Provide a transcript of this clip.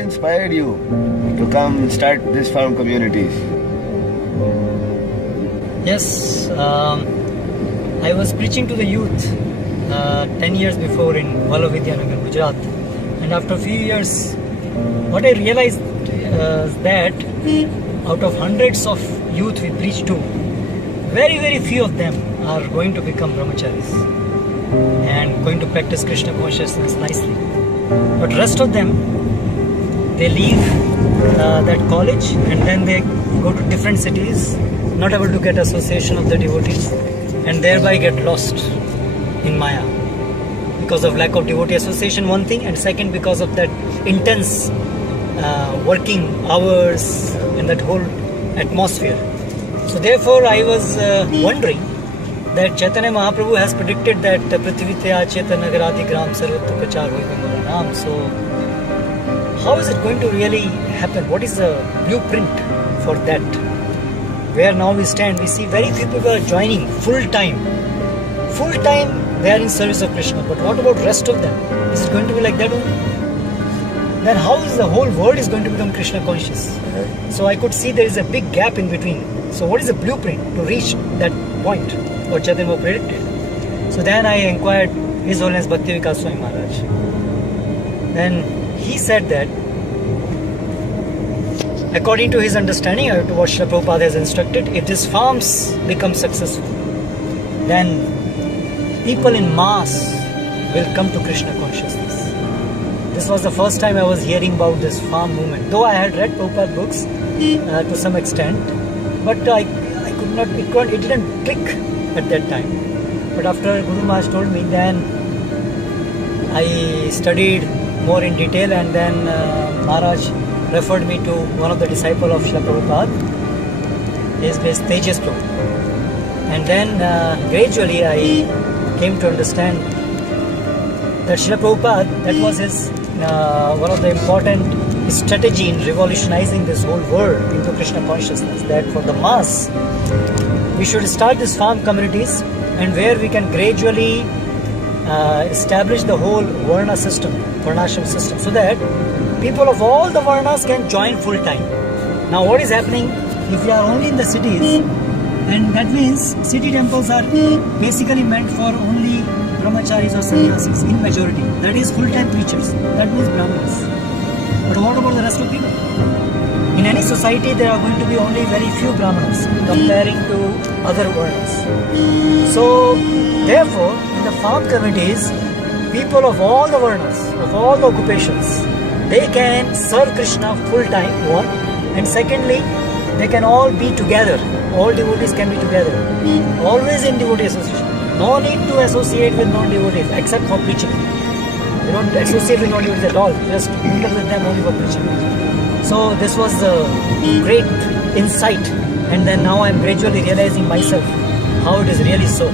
what inspired you to come start this farm communities? Yes, I was preaching to the youth 10 years before in Vallavidyanagar, Gujarat. And after a few years, what I realized is that out of hundreds of youth we preach to, very, very few of them are going to become brahmacharis and going to practice Krishna consciousness nicely. But rest of them, they leave that college and then they go to different cities, not able to get association of the devotees, and thereby get lost in Maya because of lack of devotee association, one thing, and second because of that intense working hours and that whole atmosphere. So therefore I was wondering that Chaitanya Mahaprabhu has predicted that Prithvitya Chaitanya Nagaradi Gram Sarvatra Prachar Hoy Mara Naam. So how is it going to really happen? What is the blueprint for that? Where now we stand, we see very few people are joining full time. Full time they are in service of Krishna. But what about rest of them? Is it going to be like that only? Then how is the whole world is going to become Krishna conscious? So I could see there is a big gap in between. So what is the blueprint to reach that point? What Chaitanya predicted. So then I inquired His Holiness Bhakti Vikas Swami Maharaj. Then he said that according to his understanding, to what Srila Prabhupada has instructed, if these farms become successful, then people in mass will come to Krishna consciousness. This was the first time I was hearing about this farm movement. Though I had read Prabhupada books to some extent, but I could not, it didn't click at that time. But after Guru Maharaj told me, then I studied more in detail, and then Maharaj referred me to one of the disciples of Srila Prabhupada, his name is Tejas Prabhu. And then gradually I came to understand that Srila Prabhupada, that was his one of the important strategy in revolutionizing this whole world into Krishna consciousness, that for the mass we should start these farm communities, and where we can gradually establish the whole Varna system, Varnashram system, so that people of all the Varnas can join full time. Now what is happening, if you are only in the cities, and that means city temples are basically meant for only brahmacharis or sannyasis in majority, that is full time preachers, that means brahmanas. But what about the rest of people? In any society there are going to be only very few brahmanas comparing to other varnas. So therefore in the farm communities, people of all the varnas, of all the occupations, they can serve Krishna full time, one, and secondly they can all be together. All devotees can be together, always in devotee association. No need to associate with non-devotees except for preaching. You don't associate with non-devotees at all, just mingle with them only for preaching. So this was a great insight, and then now I am gradually realizing myself how it is really so.